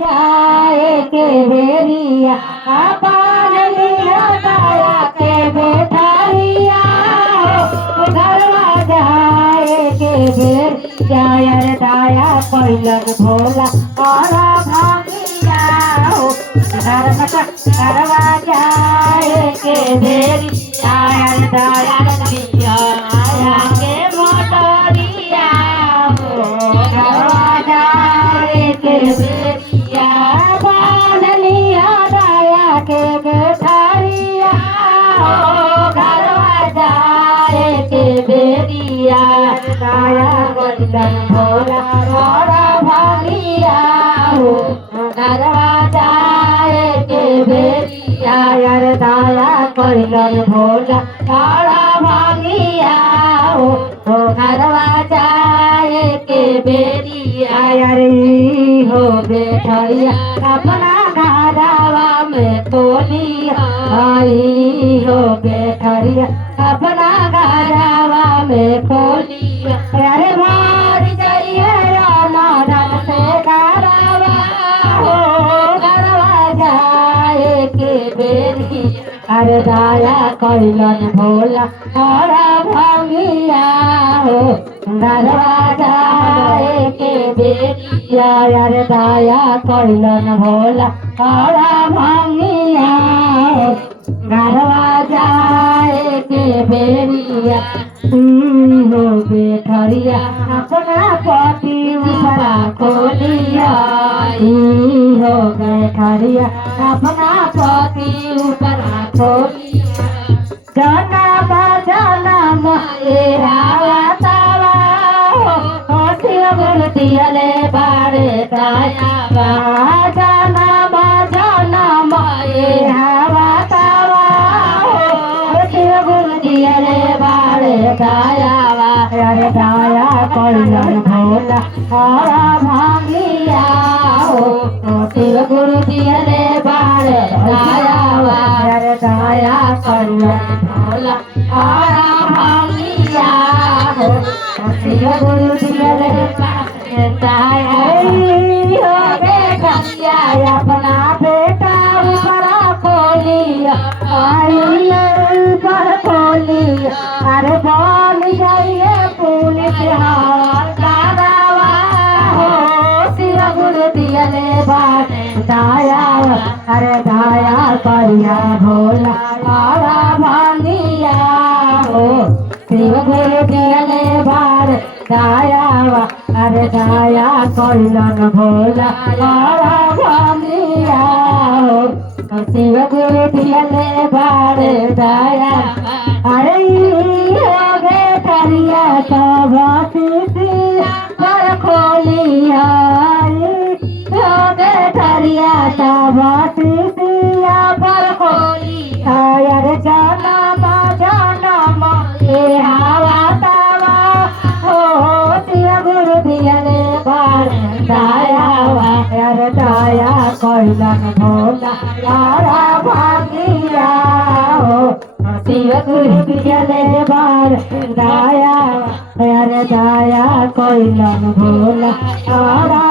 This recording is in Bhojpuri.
जाए के बेरिया अपन लीला दया के बेठरिया घरवा जाए के बेरिया यार दया कैलन भोला और भागिया घरवा जाए के बेरिया यार दया किया के मोटरिया घरवा जाए के बेरिया बान लिया दया के बेठरिया घरवा जाए के बेरिया दया कैलन भोला और भागिया घरवा जाए के बेरिया यार दया कैलन भोला और भागिया घरवा जाए के बेरिया यार हो बेठरिया अपना घरवा में तोलिया आई हो बेठरिया अपना घरवा में खोलिया अरे मार जाइए रामधन से घरवा हो घरवा जाए के बेरी अरे दया कैलन भोला और भागिया हो घरवा जाए के बेरिया अरे दया कैलन भोला और भागिया हो घरवा जाए के बेरिया हो बेठरिया अपना पति ऊपरा खोलिया हो बेठरिया अपना पति ऊपरा खोलिया जनम जनम रावा तावा हो दियले बारे दया जनम जनम हवा तावा दियले बारे दयावा अरे दया कैलन भोला और भागिया हो शिव गुरु दियले बारे दयावा अरे दया कैलन भोला और भागिया हो शिव गुरु दियले बारे दया हो बेठरिया अपना बेटा ऊपर खोलिया आई पर खोलिया अरे बोल जाइए पुलिस दादावा हो शिव गुरु दियले बारे दया अरे दया करिया भोला आरा भांगिया हो शिव गुरु दियले बारे दया अरे दया कैलन भोला आरा भांगिया हो शिव गुरु दियले बारे दया अरे बेठरिया सब पर खोलिया बेठरिया सब पर खोलिया अरे जनम जनम हवा तावा हो शिव गुरु दियले बारे दया अरे दया कैलन भोला यारा भागिया हो शिव गुरु दियले बारे दया अरे दया कैलन भोला यारा